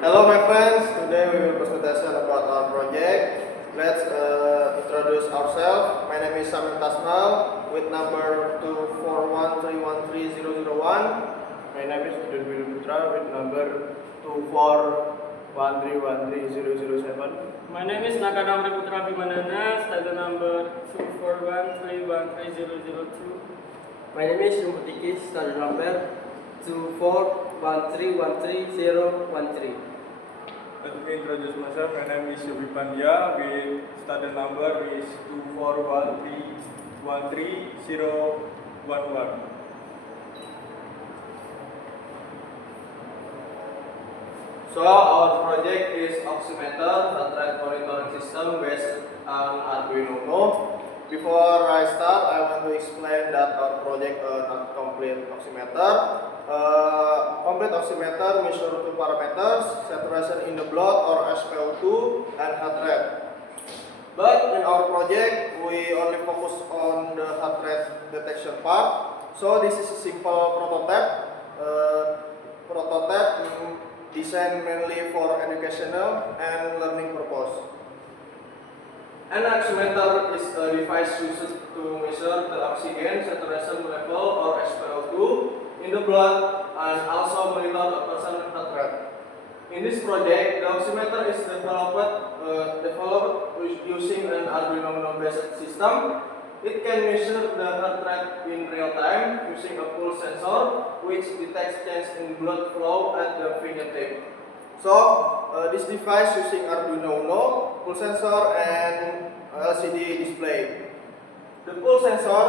Hello my friends, today we will presentation about our project. Let's introduce ourselves. My name is Samin Tasmal with number 241313001. My name is Idun Willy Putra with number 241313007. My name is Nakadamri Putra Bimanana, study number 241313002. My name is Rumputiki, study number 241313013. Let me introduce myself. My name is Yobi Pandya. With study number is 241313011. So our project is oximeter, heart rate monitoring system based on Arduino Uno. Before I start, I want to explain that our project not complete oximeter. Complete oximeter measure two parameters: saturation in the blood or SpO2 and heart rate. But in our project, we only focus on the heart rate detection part. So this is a simple prototype. Designed mainly for educational and learning purpose. An oximeter is a device used to measure the oxygen saturation level or SpO2 in the blood and also monitor a person's heart rate. In this project, the oximeter is developed using an Arduino Uno-based system. It can measure the heart rate in real time using a pulse sensor which detects change in blood flow at the fingertip. So, this device using Arduino Uno, pulse sensor and LCD display. The pulse sensor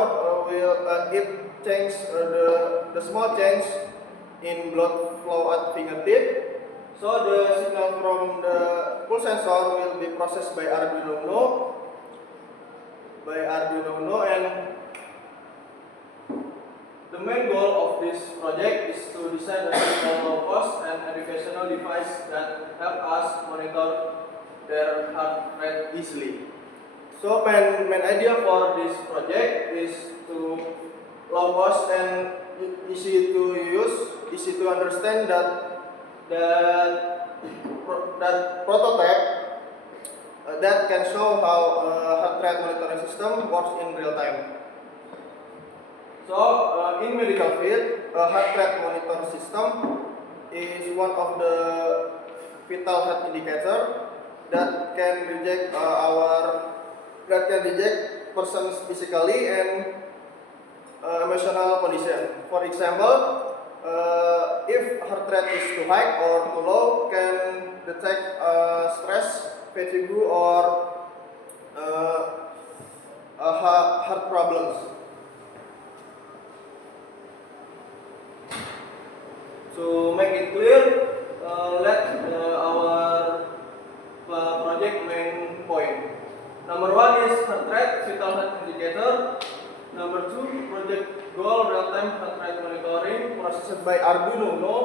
will change the small change in blood flow at fingertip. So the signal from the pulse sensor will be processed by Arduino Uno. And the main goal of this project is to design a simple, low-cost and educational device that help us monitor their heart rate easily. So main idea for this project is to low cost and easy to use, easy to understand that prototype that can show how heart rate monitoring system works in real time. So in medical field, a heart rate monitoring system is one of the vital health indicator that can detect person's physically and emotional condition. For example, if heart rate is too high or too low, can detect stress, fatigue, or heart problems. To make it clear, let our project main point. Number one is heart rate, vital health indicator. Number two, project goal, real-time heart rate monitoring, processed by Arduino Uno.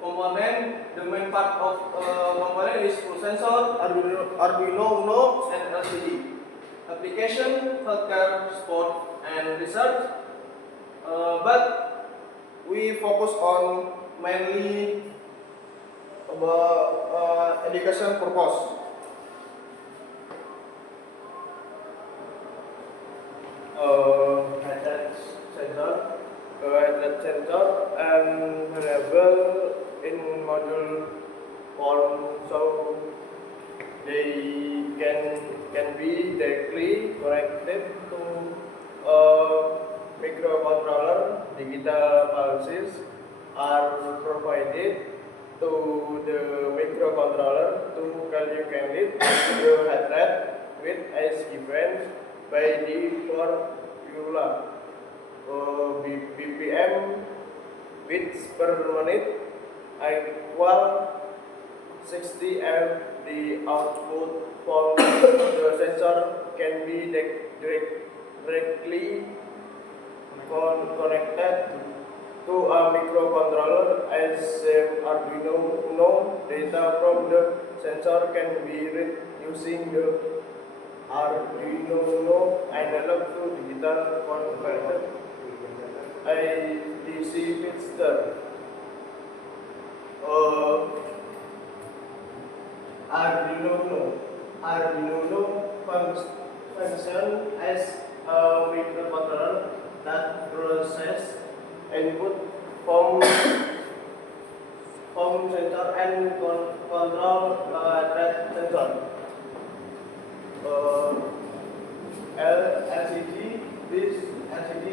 Component, the main part of component is pulse sensor, Arduino Uno, and LCD. Application, healthcare, sport, and research. But we focus on mainly about education purpose. Heart rate sensor and variable in module form, so they can be directly connected to a microcontroller. Digital pulses are provided to the microcontroller to calculate the heart rate with as given by the formula. BPM beats per minute equal 60 and the output from the sensor can be directly connected to a microcontroller as Arduino Uno. Data from the sensor can be read using the Arduino Uno analog to digital converter IDC register. Arduino function as a microcontroller that process input from sensor and control thread sensor. LCD, this LCD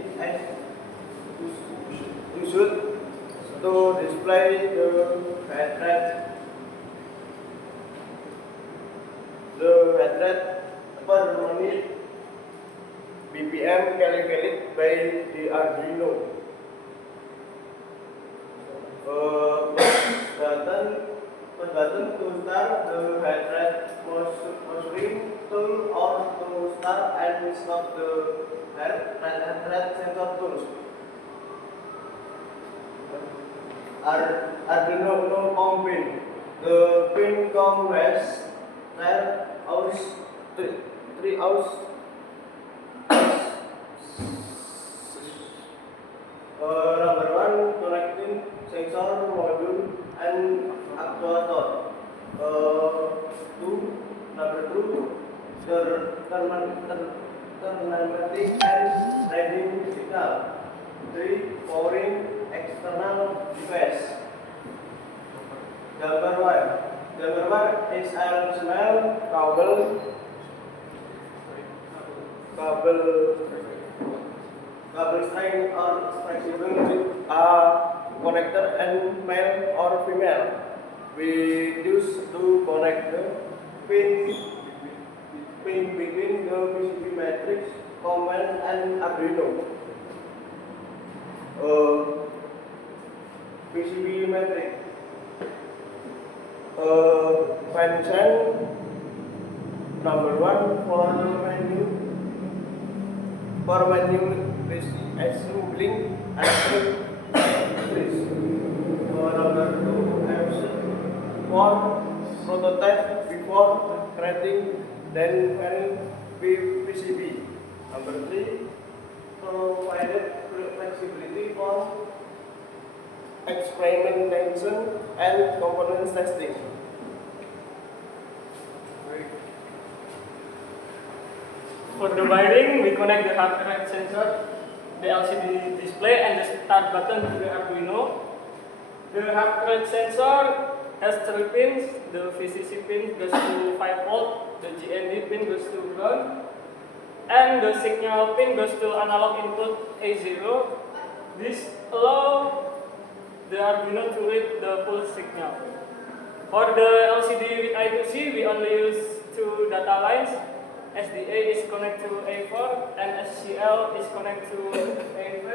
is used to display the head rate per minute BPM calculated by the Arduino. Button to start the head rate measuring tool or to start and stop the head rate sensor tools. Arduino COM pin. The pin COM has 3 hours. Number 1, connecting sensor module and actuator. Number 2, terminating and reading signal. 3, powering external device. Number 1 is iron smell cable string or flexible with a connector and male or female. We use to connect the pin between the PCB matrix, common and Arduino. PCB matrix. Function number 1 for menu assembling number 2 for prototype before creating then PCB. Number 3 provided flexibility for experimentation and component testing. For the wiring, we connect the heart rate sensor, the LCD display, and the start button to the Arduino. The heart rate sensor has 3 pins. The VCC pin goes to 5 volt, the GND pin goes to ground, and the signal pin goes to analog input A0. This allows the Arduino to read the pulse signal. For the LCD with I2C, we only use 2 data lines. SDA is connected to A4 and SCL is connected to A5.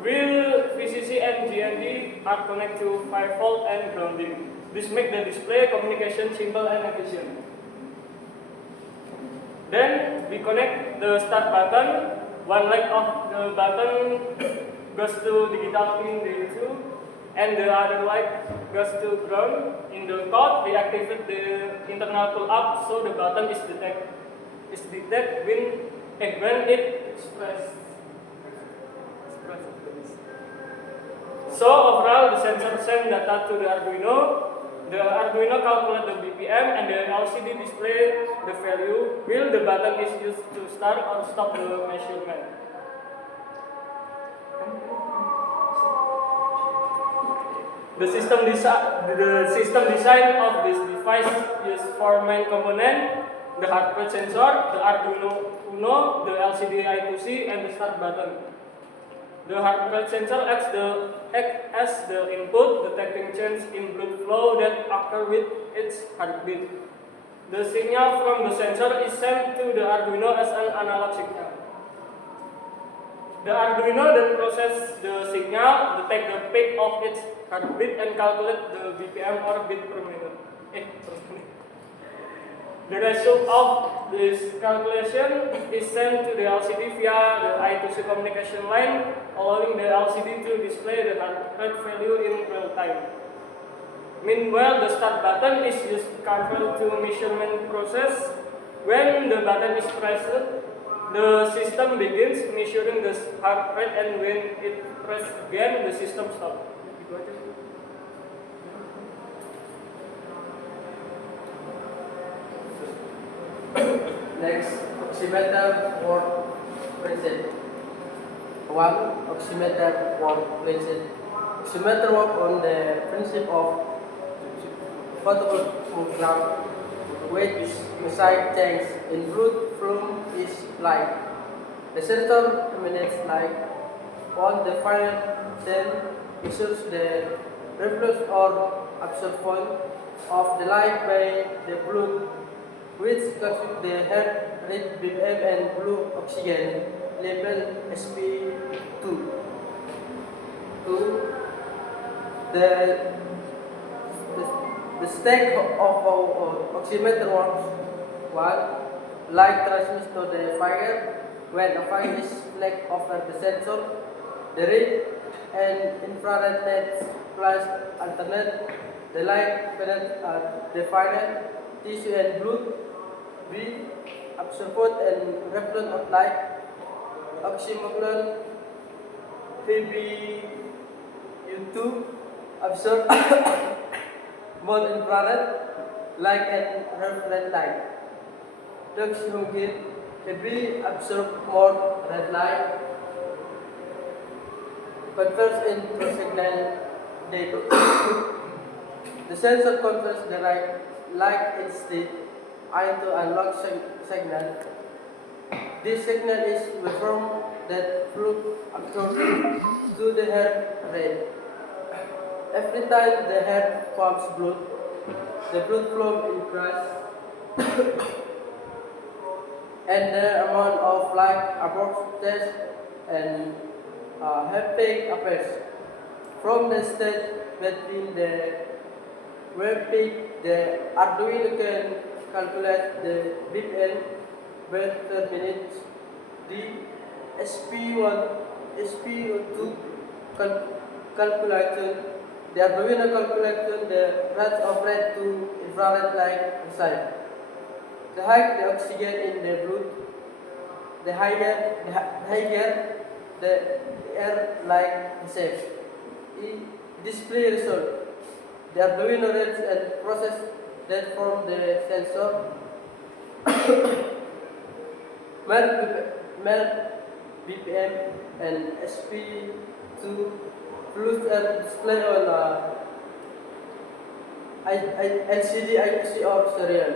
While VCC and GND are connected to 5 volt and grounding. This makes the display communication simple and efficient. Then we connect the start button. One leg of the button goes to digital pin D2 and the other leg goes to ground. In the code, we activate the internal pull up so the button is detected when it expresses. So overall, the sensor send data to the Arduino. The Arduino calculates the BPM and the LCD display the value while the button is used to start or stop the measurement. The system design of this device is 4 main components: the heart rate sensor, the Arduino Uno, the LCD I2C, and the start button. The heart rate sensor acts as the input, detecting change in blood flow that occur with its heartbeat. The signal from the sensor is sent to the Arduino as an analog signal. The Arduino then processes the signal, detect the peak of its heartbeat, and calculate the BPM or beat per minute. The result of this calculation is sent to the LCD via the I2C communication line, allowing the LCD to display the heart rate value in real time. Meanwhile, the start button is used control to measurement process. When the button is pressed, the system begins measuring the heart rate, and when it pressed again, the system stops. Next, oximeter work principle. 1. Oximeter work principle. Oximeter work on the principle of photogram, which measure change in blood flow is light. The sensor emits light on the final then measures the reflex or absorption of the light by the blood, which constitutes the heart rate BPM and blue oxygen level SP2. 2. The, the stack of oximeter works. 1. Light transmits to the fire. When a fire is flagged over the sensor, the red and infrared lights flash alternate. The light penetrates the fire, tissue and blood. B. Absorbed and reflection of light. Oxymoglobin PbU2 absorb more infrared light and red light. Oxymoglobin Hb absorb more red light, converts into signal data. The sensor converts the light instead into a log signal. This signal is waveform that flow according to the heart rate. Every time the heart pumps blood, the blood flow increases and the amount of light absorbed and heartbeat appears. From the state between the wave peak, the Arduino can calculate the BPM beat per minute. The SP2 calculation. The Arduino calculation the rate of red to infrared light inside. The higher the oxygen in the blood, the higher the air light receives. Display result. The Arduino reads and process that from the sensor. MER BPM and SP2 plus are displayed on LCD, I2C or serial.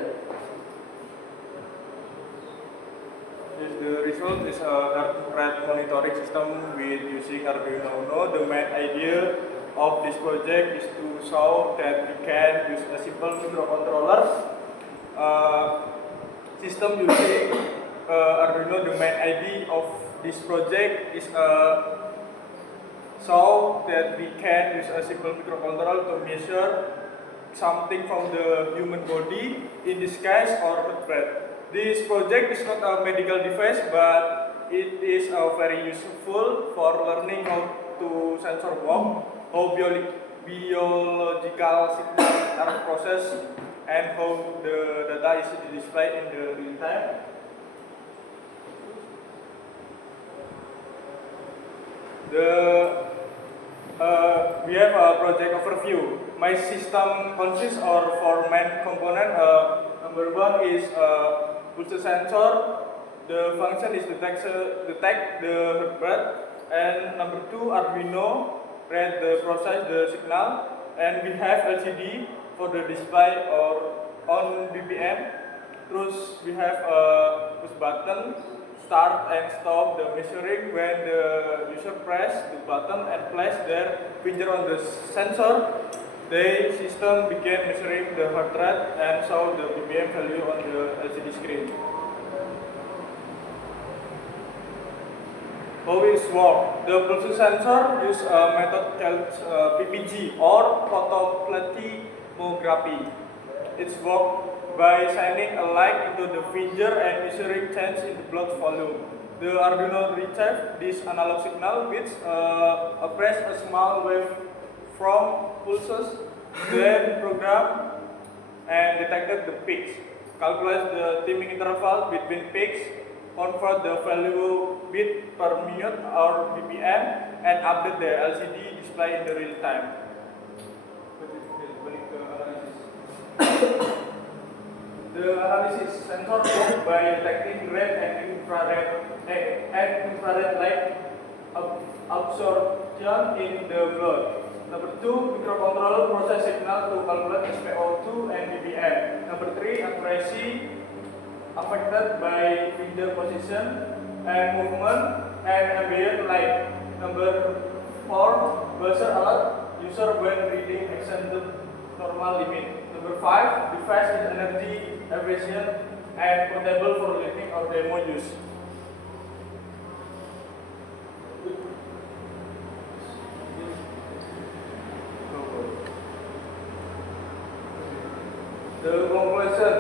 The result is a heart rate monitoring system with using Arduino Uno. The main idea of this project is to show that we can use a simple microcontroller system using Arduino. The main idea of this project is show that we can use a simple microcontroller to measure something from the human body, in this case our heart rate. This project is not a medical device, but it is very useful for learning how to sensor work, how biological signals are processed, and how the data is displayed in the real time. We have a project overview. My system consists of 4 main components. Number 1 is pulse sensor. The function is detect the heart rate. And number 2, Arduino read the process the signal. And we have LCD for the display or on BPM. Terus we have a push button start and stop the measuring. When the user press the button and place their finger on the sensor, the system began measuring the heart rate and show the BPM value on the LCD screen. How it works? The pulse sensor use a method called PPG or photoplethysmography. It's works by shining a light into the finger and measuring change in the blood volume. The Arduino receives this analog signal which appraise a small wave from pulses, then program and detected the peaks, calculate the timing interval between peaks, convert the value bit per minute or BPM, and update the LCD display in the real time. The analysis. Sensor work by detecting red and infrared light absorption in the blood. Number 2, microcontroller process signal to calculate SpO2 and ppm. Number 3, accuracy affected by finger position and movement and ambient light. Number 4, buzzer alert user when reading extended normal limit. Number 5, device is energy efficient and portable for living or demo use. The conclusion: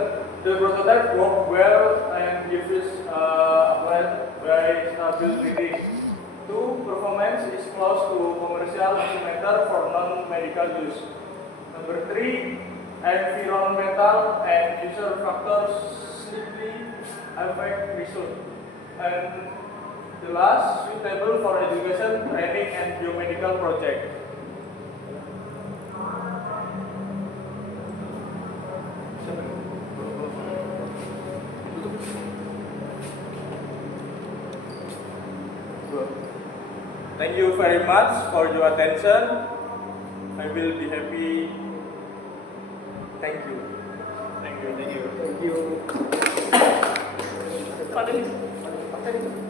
the prototype worked well and gives applied by stable reading. 2. Performance is close to commercial oximeter for non-medical use. Number 3. Environmental and user factors slightly affect result. And the last, suitable for education, training, and biomedical project. Thank you very much for your attention. I will be happy. Thank you. Thank you. Thank you. Thank you.